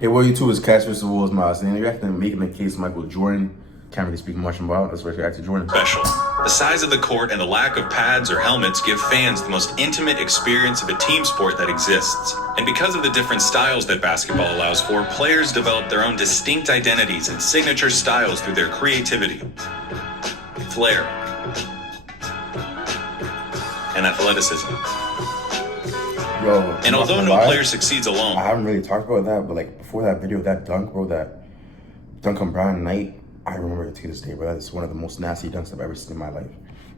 Hey, what you two is Cash vs. Wolves, Miles. And you're actually making the case Michael Jordan. Can't really speak much about. That's why you're actually Jordan. Special. The size of the court and the lack of pads or helmets give fans the most intimate experience of a team sport that exists. And because of the different styles that basketball allows for, players develop their own distinct identities and signature styles through their creativity, flair, and athleticism. Yo, and although no player succeeds alone, I haven't really talked about that, but like before that video, that dunk, bro, that dunk on Brian Knight, I remember it to this day, bro. That's one of the most nasty dunks I've ever seen in my life.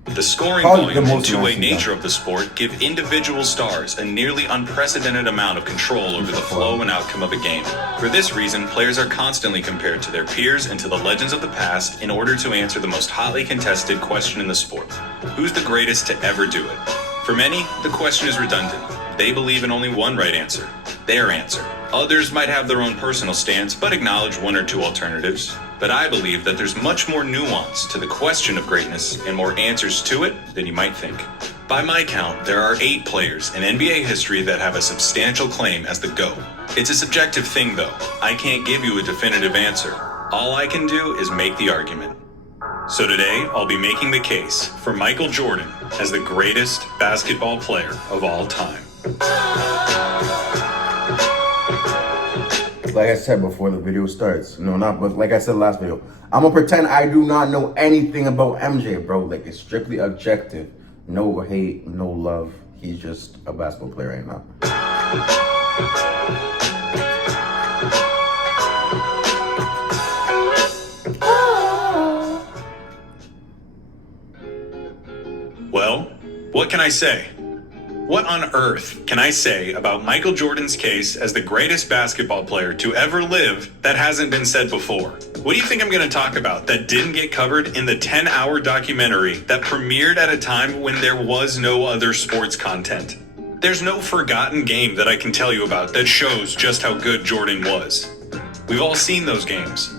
The scoring volume and two-way nature of the sport give individual stars a nearly unprecedented amount of control over the flow and outcome of a game. For this reason, players are constantly compared to their peers and to the legends of the past in order to answer the most hotly contested question in the sport. Who's the greatest to ever do it? For many, the question is redundant. They believe in only one right answer, their answer. Others might have their own personal stance, but acknowledge one or two alternatives. But I believe that there's much more nuance to the question of greatness and more answers to it than you might think. By my count, there are 8 players in NBA history that have a substantial claim as the GOAT. It's a subjective thing, though. I can't give you a definitive answer. All I can do is make the argument. So today, I'll be making the case for Michael Jordan as the greatest basketball player of all time. Like I said before the video starts, but like I said last video, I'm gonna pretend I do not know anything about MJ, bro. Like, it's strictly objective. No hate, no love. He's just a basketball player right now. Well, what can I say? What on earth can I say about Michael Jordan's case as the greatest basketball player to ever live that hasn't been said before? What do you think I'm going to talk about that didn't get covered in the 10-hour documentary that premiered at a time when there was no other sports content? There's no forgotten game that I can tell you about that shows just how good Jordan was. We've all seen those games.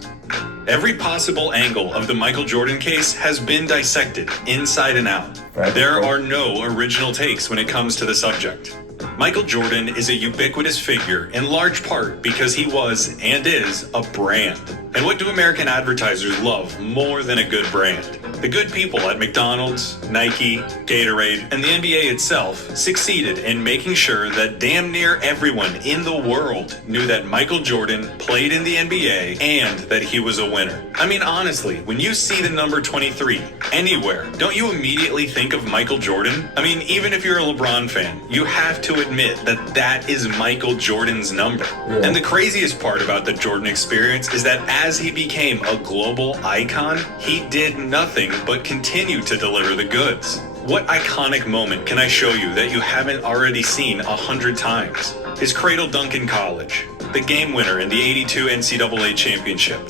Every possible angle of the Michael Jordan case has been dissected inside and out. There are no original takes when it comes to the subject. Michael Jordan is a ubiquitous figure in large part because he was and is a brand. And what do American advertisers love more than a good brand? The good people at McDonald's, Nike, Gatorade, and the NBA itself succeeded in making sure that damn near everyone in the world knew that Michael Jordan played in the NBA and that he was a winner. I mean, honestly, when you see the number 23 anywhere, don't you immediately think of Michael Jordan? I mean, even if you're a LeBron fan, you have to admit that that is Michael Jordan's number. Yeah. And the craziest part about the Jordan experience is that as he became a global icon, he did nothing but continue to deliver the goods. What iconic moment can I show you that you haven't already seen 100 times? His cradle dunk in college, the game winner in the '82 NCAA championship,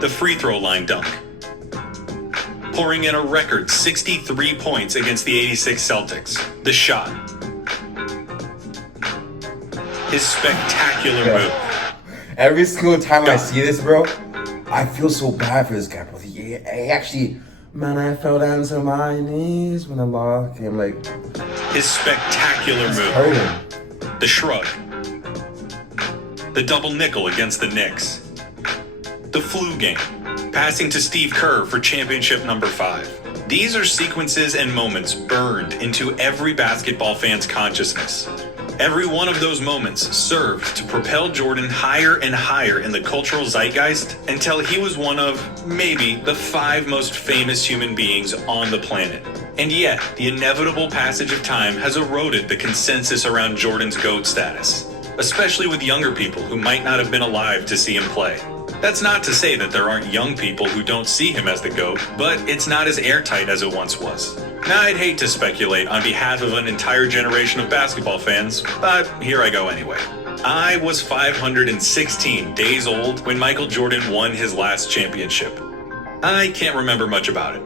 the free throw line dunk, pouring in a record 63 points against the '86 Celtics, the shot, his spectacular move. Every single time I see this, bro, I feel so bad for this guy, bro. He actually, man, I fell down to my knees when the law came, like... His spectacular move. The shrug. The double nickel against the Knicks. The flu game. Passing to Steve Kerr for championship number 5. These are sequences and moments burned into every basketball fan's consciousness. Every one of those moments served to propel Jordan higher and higher in the cultural zeitgeist until he was one of, maybe, the 5 most famous human beings on the planet. And yet, the inevitable passage of time has eroded the consensus around Jordan's GOAT status, especially with younger people who might not have been alive to see him play. That's not to say that there aren't young people who don't see him as the GOAT, but it's not as airtight as it once was. Now, I'd hate to speculate on behalf of an entire generation of basketball fans, but here I go anyway. I was 516 days old when Michael Jordan won his last championship. I can't remember much about it.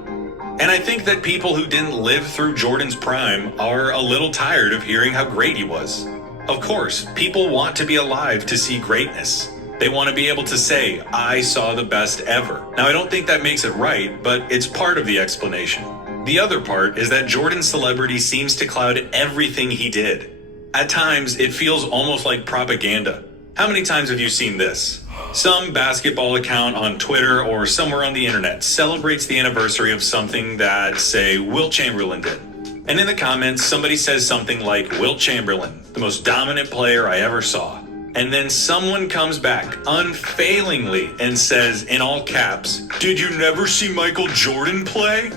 And I think that people who didn't live through Jordan's prime are a little tired of hearing how great he was. Of course, people want to be alive to see greatness. They want to be able to say, I saw the best ever. Now, I don't think that makes it right, but it's part of the explanation. The other part is that Jordan's celebrity seems to cloud everything he did. At times, it feels almost like propaganda. How many times have you seen this? Some basketball account on Twitter or somewhere on the internet celebrates the anniversary of something that, say, Wilt Chamberlain did. And in the comments, somebody says something like, Wilt Chamberlain, the most dominant player I ever saw. And then someone comes back unfailingly and says, in all caps, did you never see Michael Jordan play?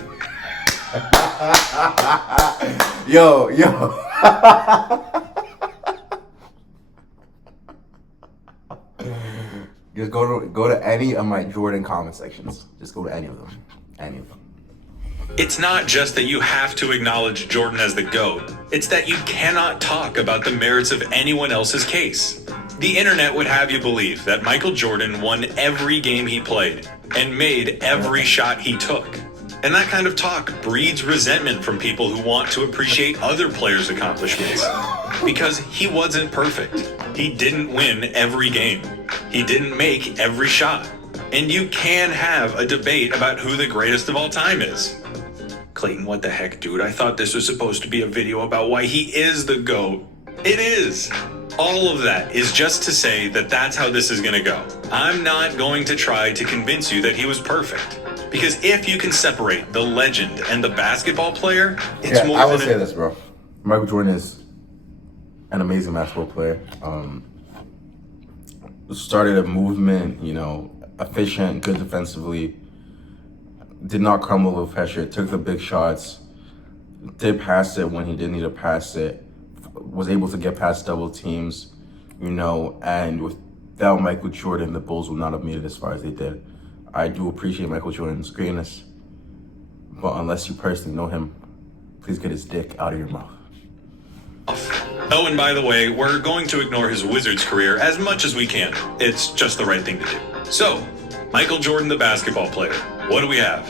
Yo. Just go to any of my Jordan comment sections. Just go to any of them. Any of them. It's not just that you have to acknowledge Jordan as the GOAT. It's that you cannot talk about the merits of anyone else's case. The internet would have you believe that Michael Jordan won every game he played and made every shot he took. And that kind of talk breeds resentment from people who want to appreciate other players' accomplishments. Because he wasn't perfect. He didn't win every game. He didn't make every shot. And you can have a debate about who the greatest of all time is. Clayton, what the heck, dude? I thought this was supposed to be a video about why he is the GOAT. It is. All of that is just to say that that's how this is gonna go. I'm not going to try to convince you that he was perfect. Because if you can separate the legend and the basketball player, it's more I will than say this, bro. Michael Jordan is an amazing basketball player. Started a movement, efficient, good defensively. Did not crumble with pressure. Took the big shots. Did pass it when he didn't need to pass it. Was able to get past double teams, and without Michael Jordan, the Bulls would not have made it as far as they did. I do appreciate Michael Jordan's greatness, but unless you personally know him, please get his dick out of your mouth. Oh, and by the way, we're going to ignore his Wizards career as much as we can. It's just the right thing to do. So, Michael Jordan, the basketball player. What do we have?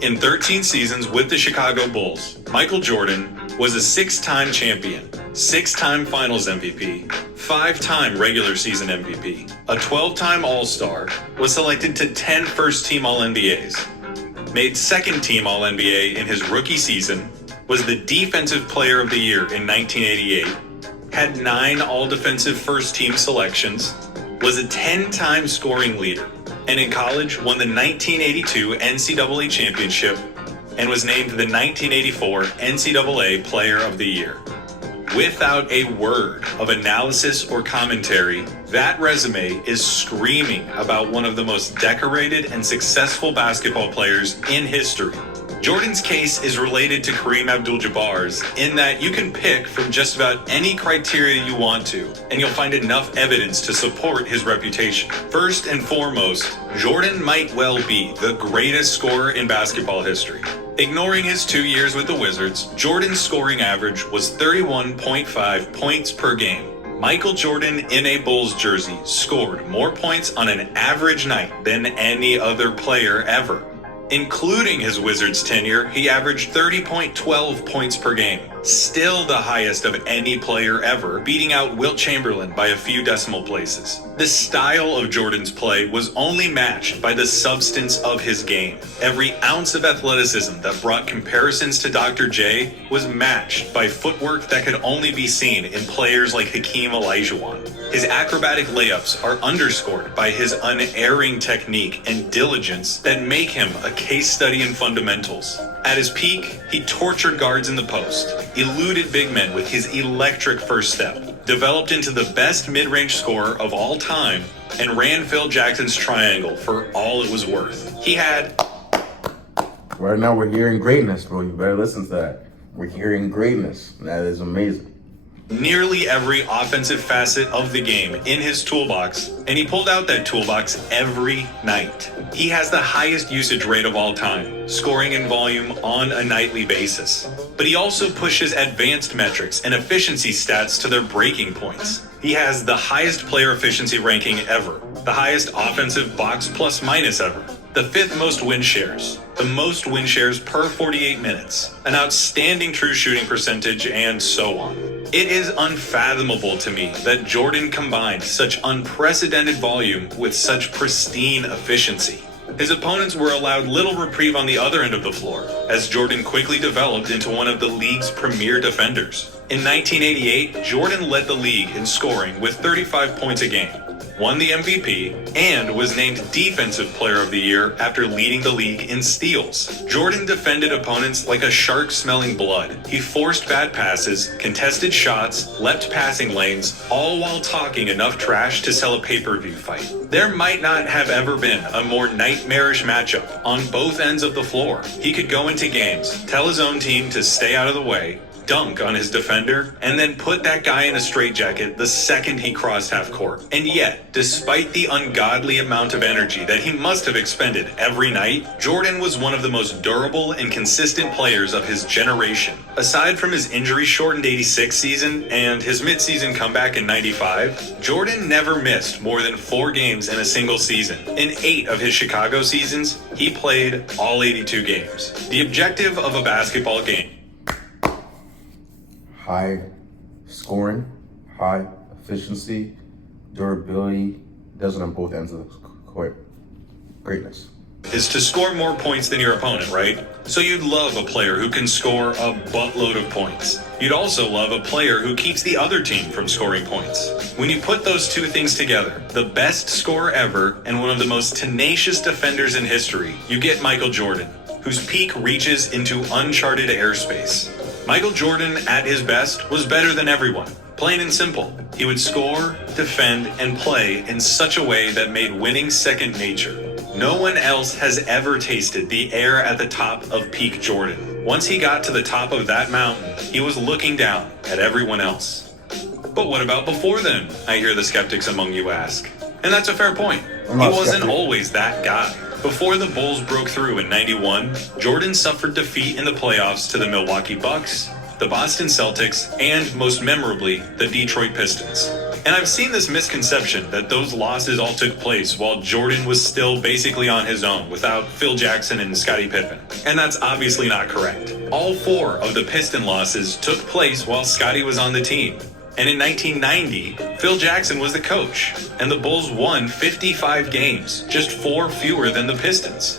In 13 seasons with the Chicago Bulls, Michael Jordan was a 6-time champion, 6-time Finals MVP, 5-time regular season MVP, a 12-time All-Star, was selected to 10 first-team All-NBAs, made second-team All-NBA in his rookie season, was the Defensive Player of the Year in 1988, had 9 All-Defensive first-team selections, was a 10-time scoring leader, and in college won the 1982 NCAA championship and was named the 1984 NCAA Player of the Year. Without a word of analysis or commentary, that resume is screaming about one of the most decorated and successful basketball players in history. Jordan's case is related to Kareem Abdul-Jabbar's in that you can pick from just about any criteria you want to, and you'll find enough evidence to support his reputation. First and foremost, Jordan might well be the greatest scorer in basketball history. Ignoring his 2 years with the Wizards, Jordan's scoring average was 31.5 points per game. Michael Jordan in a Bulls jersey scored more points on an average night than any other player ever. Including his Wizards tenure, he averaged 30.12 points per game, still the highest of any player ever, beating out Wilt Chamberlain by a few decimal places. The style of Jordan's play was only matched by the substance of his game. Every ounce of athleticism that brought comparisons to Dr. J was matched by footwork that could only be seen in players like Hakeem Olajuwon. His acrobatic layups are underscored by his unerring technique and diligence that make him a case study in fundamentals. At his peak, he tortured guards in the post, eluded big men with his electric first step, developed into the best mid-range scorer of all time, and ran Phil Jackson's triangle for all it was worth. He had... Right now we're hearing greatness, bro. You better listen to that. We're hearing greatness. That is amazing. Nearly every offensive facet of the game in his toolbox, and he pulled out that toolbox every night. He has the highest usage rate of all time, scoring in volume on a nightly basis. But he also pushes advanced metrics and efficiency stats to their breaking points. He has the highest player efficiency ranking ever, the highest offensive box plus minus ever, the 5th most win shares, the most win shares per 48 minutes, an outstanding true shooting percentage, and so on. It is unfathomable to me that Jordan combined such unprecedented volume with such pristine efficiency. His opponents were allowed little reprieve on the other end of the floor, as Jordan quickly developed into one of the league's premier defenders. In 1988, Jordan led the league in scoring with 35 points a game, won the MVP, and was named Defensive Player of the Year after leading the league in steals. Jordan defended opponents like a shark smelling blood. He forced bad passes, contested shots, leapt passing lanes, all while talking enough trash to sell a pay-per-view fight. There might not have ever been a more nightmarish matchup on both ends of the floor. He could go into games, tell his own team to stay out of the way, dunk on his defender, and then put that guy in a straitjacket the second he crossed half court. And yet, despite the ungodly amount of energy that he must have expended every night, Jordan was one of the most durable and consistent players of his generation. Aside from his injury-shortened 86 season and his mid-season comeback in 95, Jordan never missed more than 4 games in a single season. In 8 of his Chicago seasons, he played all 82 games. The objective of a basketball game: high scoring, high efficiency, durability, does it on both ends of the court. Greatness. Is to score more points than your opponent, right? So you'd love a player who can score a buttload of points. You'd also love a player who keeps the other team from scoring points. When you put those two things together, the best scorer ever and one of the most tenacious defenders in history, you get Michael Jordan, whose peak reaches into uncharted airspace. Michael Jordan, at his best, was better than everyone. Plain and simple. He would score, defend, and play in such a way that made winning second nature. No one else has ever tasted the air at the top of peak Jordan. Once he got to the top of that mountain, he was looking down at everyone else. But what about before then? I hear the skeptics among you ask. And that's a fair point. He wasn't always that guy. Before the Bulls broke through in 91, Jordan suffered defeat in the playoffs to the Milwaukee Bucks, the Boston Celtics, and most memorably, the Detroit Pistons. And I've seen this misconception that those losses all took place while Jordan was still basically on his own without Phil Jackson and Scottie Pippen. And that's obviously not correct. All 4 of the Piston losses took place while Scottie was on the team. And in 1990, Phil Jackson was the coach, and the Bulls won 55 games, just 4 fewer than the Pistons.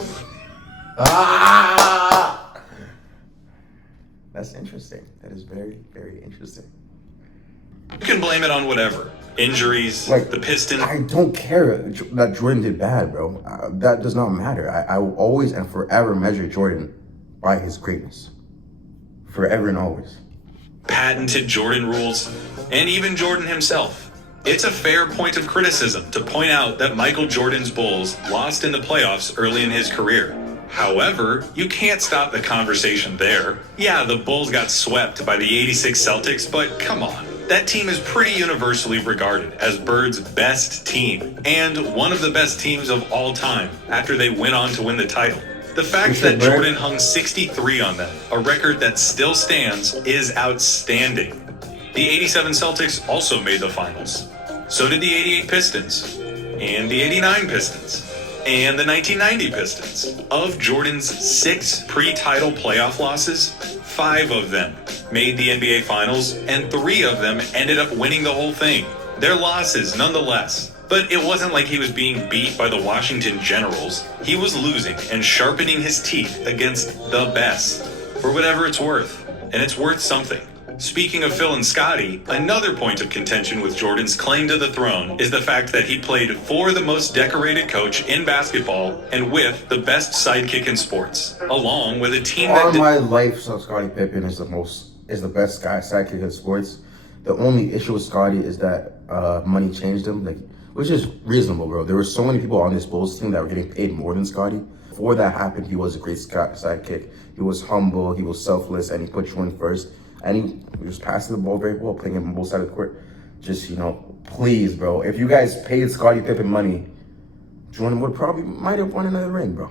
That's interesting. That is very, very interesting. You can blame it on whatever. Injuries, Like, the Pistons. I don't care that Jordan did bad, bro. That does not matter. I will always and forever measure Jordan by his greatness. Forever and always. Patented Jordan rules, and even Jordan himself. It's a fair point of criticism to point out that Michael Jordan's Bulls lost in the playoffs early in his career. However, you can't stop the conversation there. Yeah, the Bulls got swept by the 86 Celtics, but come on. That team is pretty universally regarded as Bird's best team, and one of the best teams of all time after they went on to win the title. The fact that Jordan hung 63 on them, a record that still stands, is outstanding. The 87 Celtics also made the finals. So did the 88 Pistons, and the 89 Pistons, and the 1990 Pistons. Of Jordan's 6 pre-title playoff losses, 5 of them made the NBA Finals, and 3 of them ended up winning the whole thing. They're losses nonetheless. But it wasn't like he was being beat by the Washington Generals. He was losing and sharpening his teeth against the best, for whatever it's worth. And it's worth something. Speaking of Phil and Scottie, another point of contention with Jordan's claim to the throne is the fact that he played for the most decorated coach in basketball and with the best sidekick in sports, along with a team All that my life, so Scottie Pippen is the best guy sidekick in sports. The only issue with Scottie is that money changed him, which is reasonable, bro. There were so many people on this Bulls team that were getting paid more than Scottie. Before that happened, he was a great sidekick. He was humble, he was selfless, and he put you in first. And he was passing the ball very well, playing him on both sides of the court. Just, please, bro. If you guys paid Scottie Pippen money, Jordan might have won another ring, bro.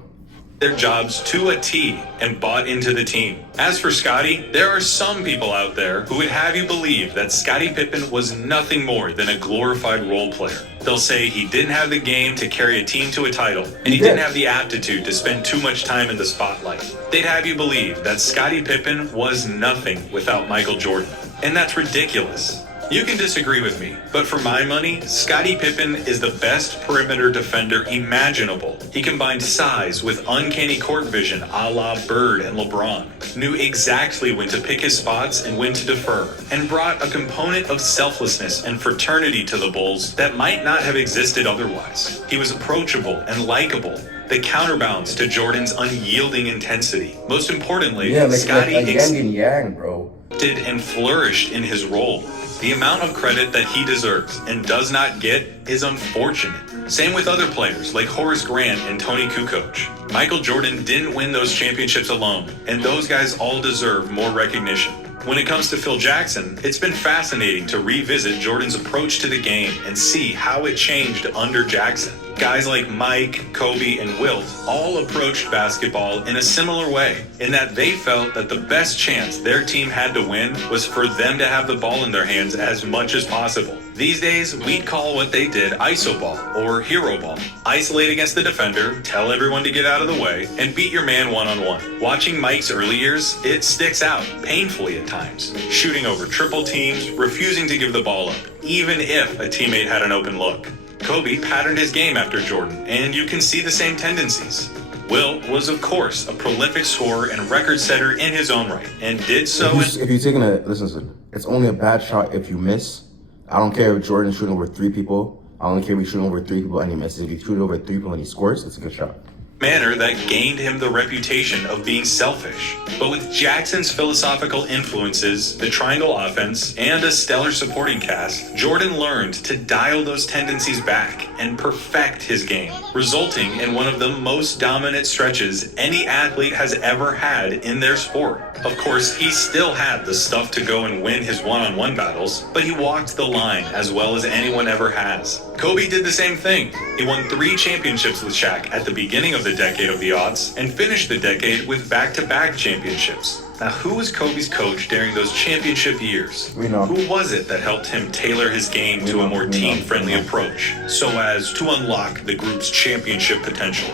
their jobs to a T and bought into the team. As for Scottie, there are some people out there who would have you believe that Scottie Pippen was nothing more than a glorified role player. They'll say he didn't have the game to carry a team to a title, and he didn't have the aptitude to spend too much time in the spotlight. They'd have you believe that Scottie Pippen was nothing without Michael Jordan. And that's ridiculous. You can disagree with me, but for my money, Scottie Pippen is the best perimeter defender imaginable. He combined size with uncanny court vision a la Bird and LeBron, knew exactly when to pick his spots and when to defer, and brought a component of selflessness and fraternity to the Bulls that might not have existed otherwise. He was approachable and likable, the counterbalance to Jordan's unyielding intensity. Most importantly, Yeah, like Scottie yin and yang, bro. and flourished in his role. The amount of credit that he deserves and does not get is unfortunate. Same with other players like Horace Grant and Tony Kukoc. Michael Jordan didn't win those championships alone, and those guys all deserve more recognition. When it comes to Phil Jackson, it's been fascinating to revisit Jordan's approach to the game and see how it changed under Jackson. Guys like Mike, Kobe, and Wilt all approached basketball in a similar way, in that they felt that the best chance their team had to win was for them to have the ball in their hands as much as possible. These days, we'd call what they did iso ball or hero ball. Isolate against the defender, tell everyone to get out of the way, and beat your man one-on-one. Watching Mike's early years, it sticks out, painfully at times. Shooting over triple teams, refusing to give the ball up, even if a teammate had an open look. Kobe patterned his game after Jordan, and you can see the same tendencies. Wilt was, of course, a prolific scorer and record setter in his own right, and did so If you're taking listen, it's only a bad shot if you miss. I don't care if Jordan's shooting over 3 people. I don't care if he's shooting over 3 people and he misses. If he's shooting over 3 people and he scores, it's a good shot. Manner that gained him the reputation of being selfish. But with Jackson's philosophical influences, the triangle offense, and a stellar supporting cast, Jordan learned to dial those tendencies back and perfect his game, resulting in one of the most dominant stretches any athlete has ever had in their sport. Of course, he still had the stuff to go and win his one-on-one battles, but he walked the line as well as anyone ever has. Kobe did the same thing. He won 3 championships with Shaq at the beginning of the decade of the aughts and finished the decade with back-to-back championships. Now, who was Kobe's coach during those championship years? We know. Who was it that helped him tailor his game to a more team-friendly approach so as to unlock the group's championship potential?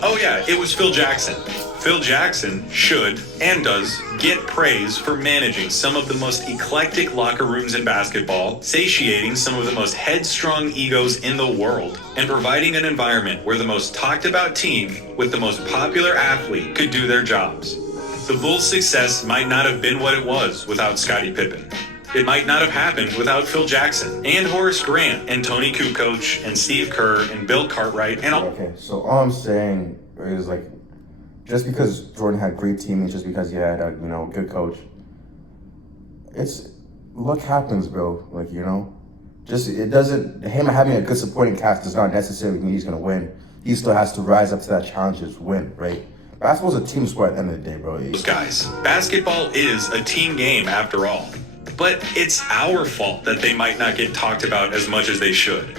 Oh yeah, it was Phil Jackson. Phil Jackson should, and does, get praise for managing some of the most eclectic locker rooms in basketball, satiating some of the most headstrong egos in the world, and providing an environment where the most talked about team with the most popular athlete could do their jobs. The Bulls' success might not have been what it was without Scottie Pippen. It might not have happened without Phil Jackson, and Horace Grant, and Tony Kukoc, and Steve Kerr, and Bill Cartwright, and all. Okay, so all I'm saying is like, just because Jordan had great teammates, just because he had a good coach, it's luck happens, bro. Like just it doesn't. Him having a good supporting cast does not necessarily mean he's gonna win. He still has to rise up to that challenge to win, right? Basketball's a team sport at the end of the day, bro. Those guys, basketball is a team game after all. But it's our fault that they might not get talked about as much as they should.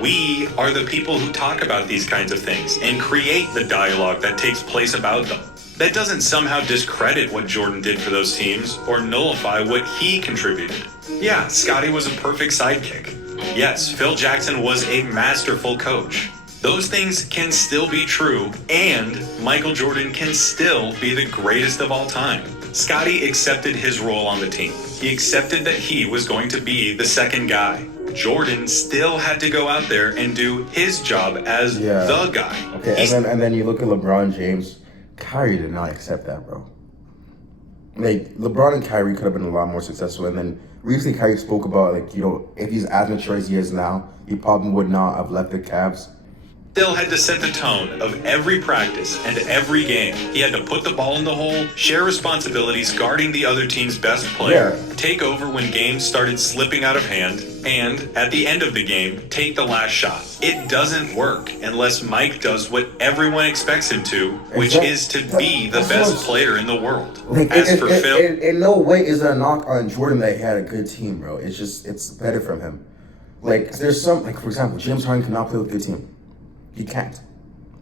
We are the people who talk about these kinds of things and create the dialogue that takes place about them. That doesn't somehow discredit what Jordan did for those teams or nullify what he contributed. Yeah, Scottie was a perfect sidekick. Yes, Phil Jackson was a masterful coach. Those things can still be true, and Michael Jordan can still be the greatest of all time. Scottie accepted his role on the team. He accepted that he was going to be the second guy. Jordan still had to go out there and do his job as the guy. Okay, and then you look at LeBron James. Kyrie did not accept that, bro. Like, LeBron and Kyrie could have been a lot more successful. And then recently Kyrie spoke about, if he's as mature as he is now, he probably would not have left the Cavs. Still had to set the tone of every practice and every game. He had to put the ball in the hole, share responsibilities guarding the other team's best player, take over when games started slipping out of hand, and at the end of the game, take the last shot. It doesn't work unless Mike does what everyone expects him to, which is to be the best player in the world. As for Phil, in no way is there a knock on Jordan that he had a good team, bro. It's better from him. There's some, for example, James Harden cannot play with a good team. He can't.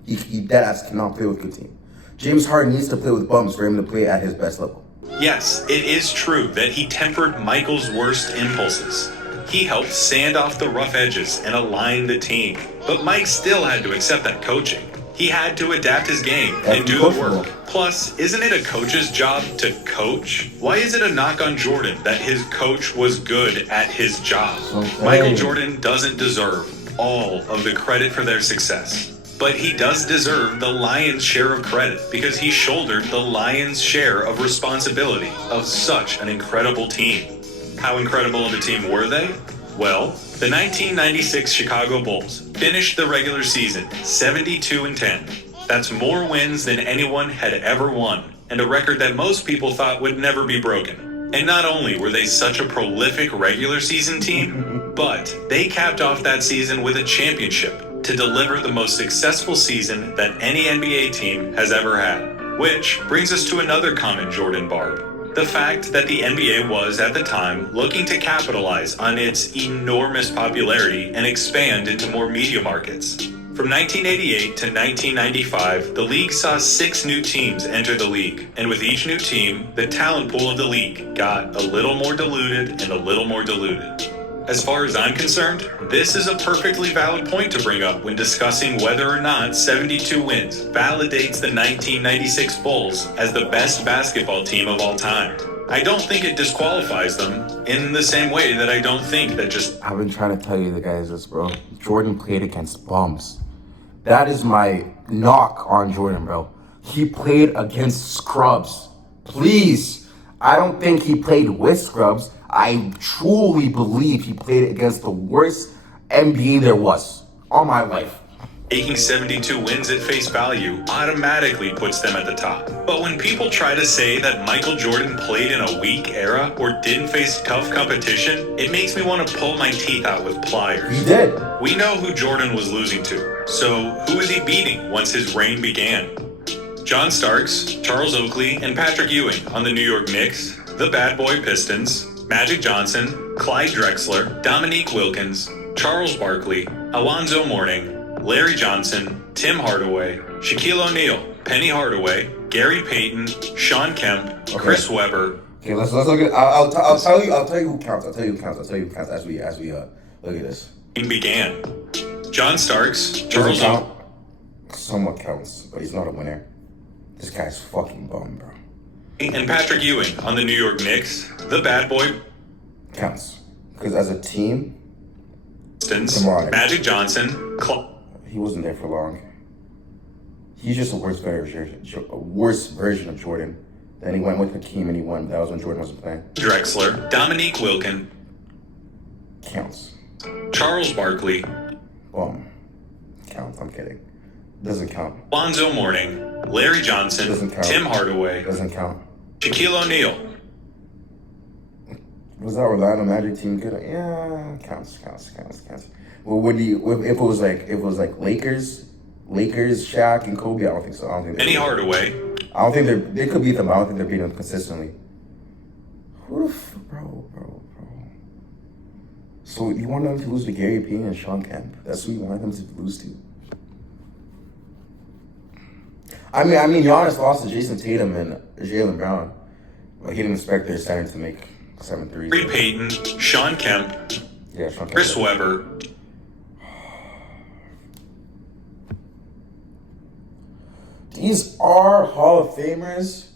He deadass cannot play with a good team. James Harden needs to play with bums for him to play at his best level. Yes, it is true that he tempered Michael's worst impulses. He helped sand off the rough edges and align the team. But Mike still had to accept that coaching. He had to adapt his game That's and do the coachable. work. Plus, isn't it a coach's job to coach? Why is it a knock on Jordan that his coach was good at his job? Okay. Michael Jordan doesn't deserve all of the credit for their success. But he does deserve the lion's share of credit because he shouldered the lion's share of responsibility of such an incredible team. How incredible of a team were they? Well, the 1996 Chicago Bulls finished the regular season 72-10. That's more wins than anyone had ever won, and a record that most people thought would never be broken. And not only were they such a prolific regular season team, but they capped off that season with a championship to deliver the most successful season that any NBA team has ever had. Which brings us to another common Jordan barb. The fact that the NBA was, at the time, looking to capitalize on its enormous popularity and expand into more media markets. From 1988 to 1995, the league saw 6 new teams enter the league, and with each new team, the talent pool of the league got a little more diluted and a little more diluted. As far as I'm concerned, this is a perfectly valid point to bring up when discussing whether or not 72 wins validates the 1996 Bulls as the best basketball team of all time. I don't think it disqualifies them in the same way that I don't think that just I've been trying to tell you the guys this, bro. Jordan played against bums. That is my knock on Jordan, bro. He played against scrubs. Please. I don't think he played with scrubs. I truly believe he played against the worst NBA there was all my life. taking 72 wins at face value automatically puts them at the top. But when people try to say that Michael Jordan played in a weak era or didn't face tough competition, it makes me want to pull my teeth out with pliers. He did. We know who Jordan was losing to, so who is he beating once his reign began? John Starks, Charles Oakley, and Patrick Ewing on the New York Knicks, the Bad Boy Pistons, Magic Johnson, Clyde Drexler, Dominique Wilkins, Charles Barkley, Alonzo Mourning, Larry Johnson, Tim Hardaway, Shaquille O'Neal, Penny Hardaway, Gary Payton, Sean Kemp, Chris Webber. Okay, let's look at. I'll tell you who counts. I'll tell you who counts as we look at this. Began. John Starks, Doesn't Charles count. Somewhat counts, but he's not a winner. This guy's fucking bum, bro. and Patrick Ewing on the New York Knicks, the Bad Boy Counts because as a team, Pistons, Come on. Magic Johnson, he wasn't there for long. He's just a worse version of Jordan. Then he went with Hakeem and he won. That was when Jordan wasn't playing. Drexler, Dominique Wilkins, Counts. Charles Barkley, Bum. Counts. I'm kidding. Doesn't count. Alonzo Mourning, Larry Johnson, Doesn't count. Tim Hardaway, Doesn't count. Shaquille O'Neal, Was that Orlando Magic team good? Yeah, counts. Well, would you if it was like Lakers, Shaq and Kobe? I don't think so. I don't think. Penny Hardaway, I don't think they could beat them. But I don't think they're beating them consistently. Who the bro? So you want them to lose to Gary Payton and Sean Kemp? That's who you want them to lose to? I mean, Giannis lost to Jason Tatum and Jaylen Brown, but he didn't expect their center to make 7 threes. Gary Payton, Sean Kemp, Yeah, Sean Kemp. Chris Webber, These are Hall of Famers.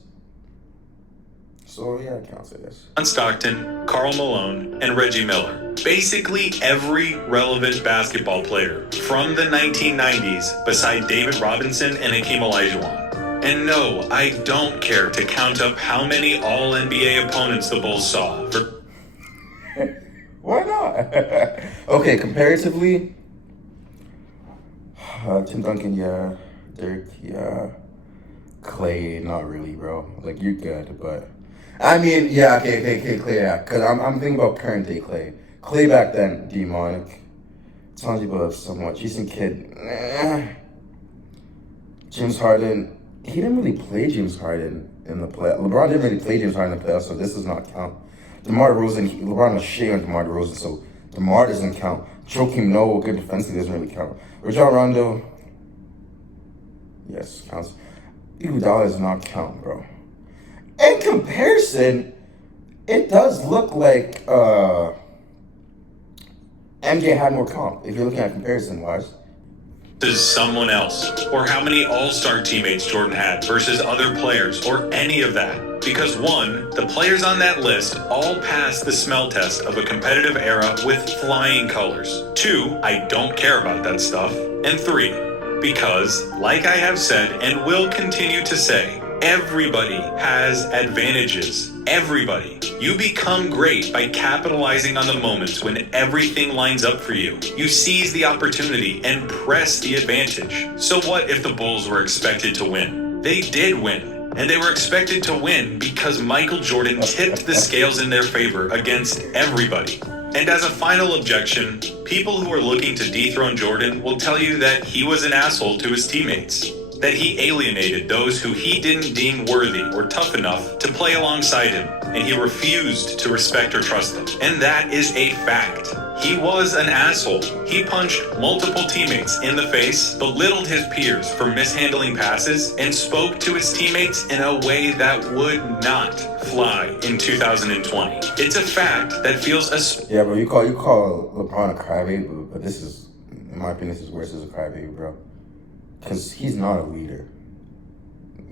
So yeah, it counts, I guess. John Stockton, Karl Malone, and Reggie Miller. Basically every relevant basketball player from the 1990s beside David Robinson and Hakeem Olajuwon. And no, I don't care to count up how many All-NBA opponents the Bulls saw. Why not? Okay, comparatively, Tim Duncan, yeah. Dirk, yeah. Clay, not really, bro. Like, you're good, but... I mean, yeah, okay, Clay, yeah. Because I'm thinking about current day Clay. Clay back then, demonic. Sanji Bub, somewhat. Jason Kidd, James Harden, he didn't really play James Harden in the play. LeBron didn't really play James Harden in the playoffs, so this does not count. DeMar DeRozan, LeBron was shitting on DeMar DeRozan, so DeMar doesn't count. Joakim Noah, good defensively, doesn't really count. Rajon Rondo, yes, counts. Iguodala does not count, bro. In comparison, it does look like MJ had more comp, if you're looking at comparison-wise. someone else, or how many all-star teammates Jordan had versus other players, or any of that. Because one, the players on that list all passed the smell test of a competitive era with flying colors. Two, I don't care about that stuff. And three, because, like I have said and will continue to say, everybody has advantages. Everybody. You become great by capitalizing on the moments when everything lines up for you. You seize the opportunity and press the advantage. So what if the Bulls were expected to win? They did win. And they were expected to win because Michael Jordan tipped the scales in their favor against everybody. And as a final objection, people who are looking to dethrone Jordan will tell you that he was an asshole to his teammates. That he alienated those who he didn't deem worthy or tough enough to play alongside him, and he refused to respect or trust them. And that is a fact. He was an asshole. He punched multiple teammates in the face, belittled his peers for mishandling passes, and spoke to his teammates in a way that would not fly in 2020. It's a fact that feels Yeah, bro, you call LeBron a crybaby, but this is, in my opinion, this is worse as a crybaby, bro. Because he's not a leader.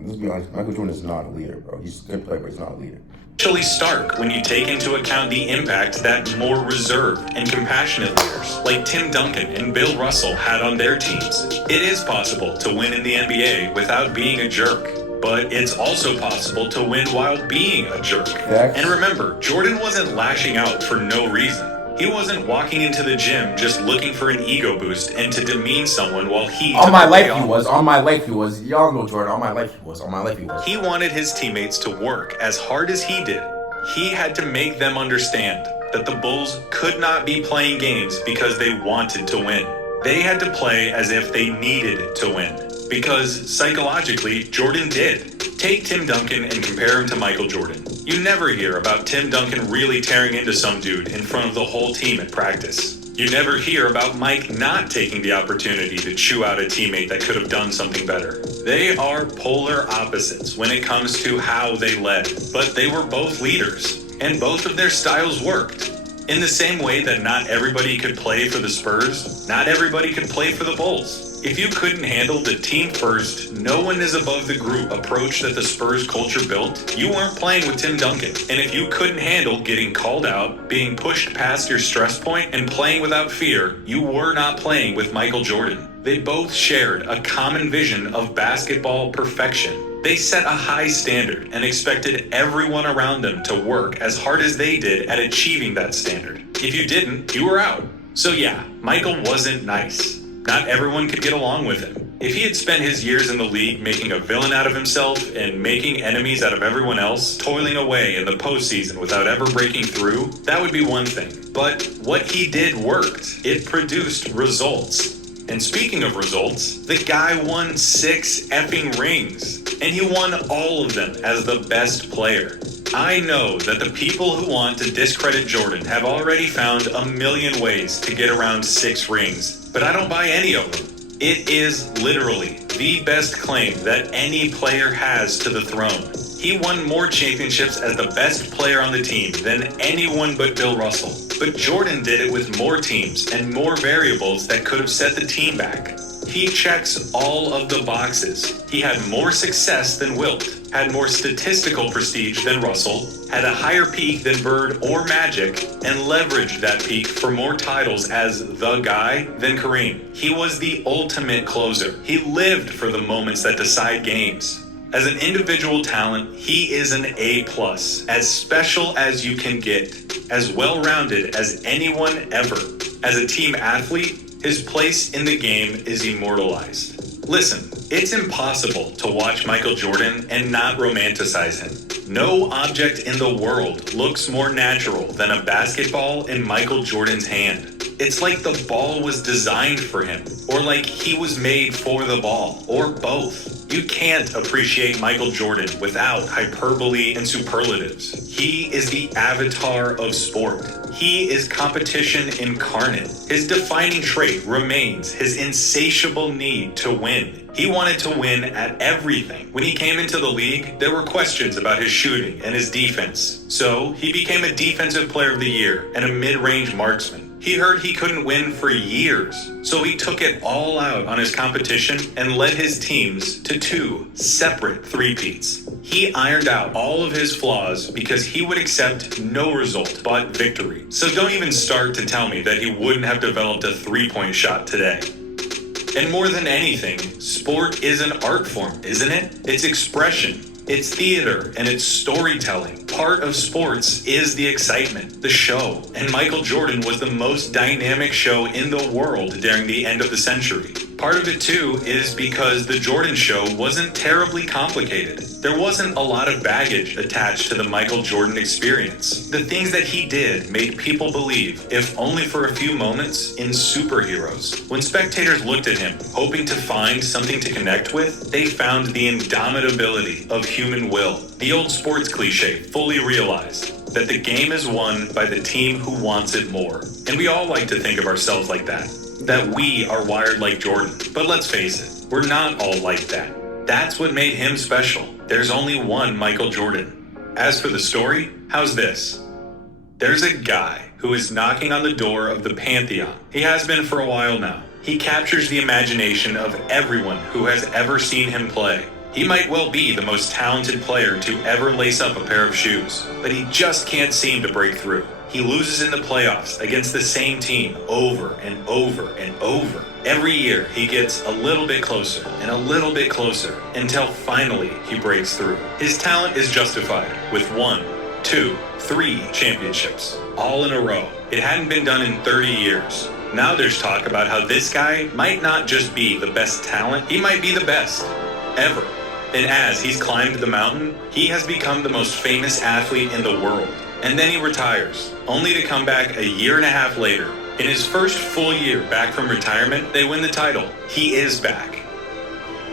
Let's be honest, Michael Jordan is not a leader, bro. He's a good player, but he's not a leader. Actually stark when you take into account the impact that more reserved and compassionate leaders like Tim Duncan and Bill Russell had on their teams. It is possible to win in the NBA without being a jerk, but it's also possible to win while being a jerk. And remember, Jordan wasn't lashing out for no reason. He wasn't walking into the gym just looking for an ego boost and to demean someone while he All my life he was. All my life he was. Y'all know Jordan. All my life he was. All my life he was. He wanted his teammates to work as hard as he did. He had to make them understand that the Bulls could not be playing games because they wanted to win. They had to play as if they needed to win. Because psychologically, Jordan did. Take Tim Duncan and compare him to Michael Jordan. You never hear about Tim Duncan really tearing into some dude in front of the whole team at practice. You never hear about Mike not taking the opportunity to chew out a teammate that could have done something better. They are polar opposites when it comes to how they led, but they were both leaders, and both of their styles worked. In the same way that not everybody could play for the Spurs, not everybody could play for the Bulls. If you couldn't handle the team first, no one is above the group approach that the Spurs culture built, you weren't playing with Tim Duncan. And if you couldn't handle getting called out, being pushed past your stress point, and playing without fear, you were not playing with Michael Jordan. They both shared a common vision of basketball perfection. They set a high standard and expected everyone around them to work as hard as they did at achieving that standard. If you didn't, you were out. So yeah, Michael wasn't nice. Not everyone could get along with him. If he had spent his years in the league making a villain out of himself and making enemies out of everyone else, toiling away in the postseason without ever breaking through, that would be one thing. But what he did worked. It produced results. And speaking of results, the guy won 6 effing rings. And he won all of them as the best player. I know that the people who want to discredit Jordan have already found a million ways to get around 6 rings, but I don't buy any of them. It is literally the best claim that any player has to the throne. He won more championships as the best player on the team than anyone but Bill Russell. But Jordan did it with more teams and more variables that could have set the team back. He checks all of the boxes. He had more success than Wilt, had more statistical prestige than Russell, had a higher peak than Bird or Magic, and leveraged that peak for more titles as the guy than Kareem. He was the ultimate closer. He lived for the moments that decide games. As an individual talent, he is an A+, as special as you can get, as well-rounded as anyone ever. As a team athlete, his place in the game is immortalized. Listen, it's impossible to watch Michael Jordan and not romanticize him. No object in the world looks more natural than a basketball in Michael Jordan's hand. It's like the ball was designed for him, or like he was made for the ball, or both. You can't appreciate Michael Jordan without hyperbole and superlatives. He is the avatar of sport. He is competition incarnate. His defining trait remains his insatiable need to win. He wanted to win at everything. When he came into the league, there were questions about his shooting and his defense. So he became a defensive player of the year and a mid-range marksman. He heard he couldn't win for years, so he took it all out on his competition and led his teams to 2 separate three-peats. He ironed out all of his flaws because he would accept no result but victory. So don't even start to tell me that he wouldn't have developed a three-point shot today. And more than anything, sport is an art form, isn't it? It's expression. It's theater and it's storytelling. Part of sports is the excitement, the show. And Michael Jordan was the most dynamic show in the world during the end of the century. Part of it too is because the Jordan show wasn't terribly complicated. There wasn't a lot of baggage attached to the Michael Jordan experience. The things that he did made people believe, if only for a few moments, in superheroes. When spectators looked at him, hoping to find something to connect with, they found the indomitability of human will. The old sports cliche fully realized that the game is won by the team who wants it more. And we all like to think of ourselves like that we are wired like Jordan. But let's face it, we're not all like that. That's what made him special. There's only one Michael Jordan. As for the story, how's this? There's a guy who is knocking on the door of the Pantheon. He has been for a while now. He captures the imagination of everyone who has ever seen him play. He might well be the most talented player to ever lace up a pair of shoes, but he just can't seem to break through. He loses in the playoffs against the same team over and over and over. Every year, he gets a little bit closer and a little bit closer until finally he breaks through. His talent is justified with 1, 2, 3 championships, all in a row. It hadn't been done in 30 years. Now there's talk about how this guy might not just be the best talent, he might be the best ever. And as he's climbed the mountain, he has become the most famous athlete in the world. And then he retires, only to come back a year and a half later. In his first full year back from retirement, they win the title. He is back.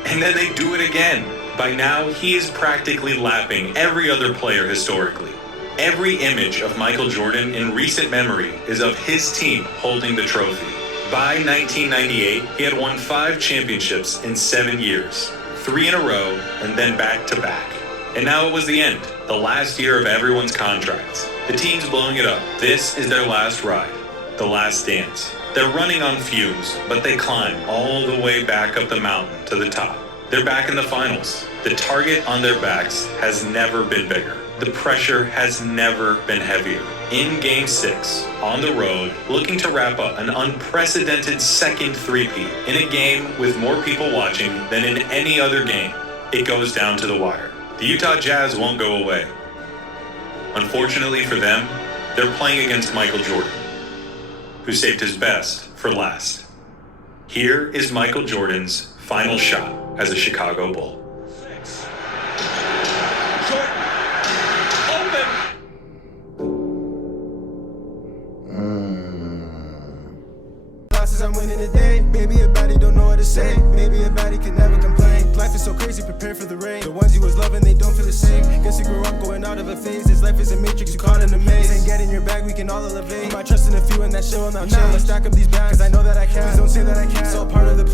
And then they do it again. By now, he is practically lapping every other player historically. Every image of Michael Jordan in recent memory is of his team holding the trophy. By 1998, he had won 5 championships in 7 years, 3 in a row, and then back to back. And now it was the end, the last year of everyone's contracts. The team's blowing it up. This is their last ride, the last dance. They're running on fumes, but they climb all the way back up the mountain to the top. They're back in the finals. The target on their backs has never been bigger. The pressure has never been heavier. In Game 6, on the road, looking to wrap up an unprecedented second three-peat in a game with more people watching than in any other game, it goes down to the wire. The Utah Jazz won't go away. Unfortunately for them, they're playing against Michael Jordan, who saved his best for last. Here is Michael Jordan's final shot as a Chicago Bull. I'm winning today. Maybe a body don't know what to say. Maybe a body can never complain. Life is so crazy, prepare for the rain. The ones he was loving, they don't feel the same. Guess he grew up going out of a phase. His life is a matrix, you caught in a maze. Ain't get in your bag, we can all elevate. My trust in a few and that shit will not change. I'ma stack up these bags, cause I know that I can. Please don't say that I can't. It's all part of the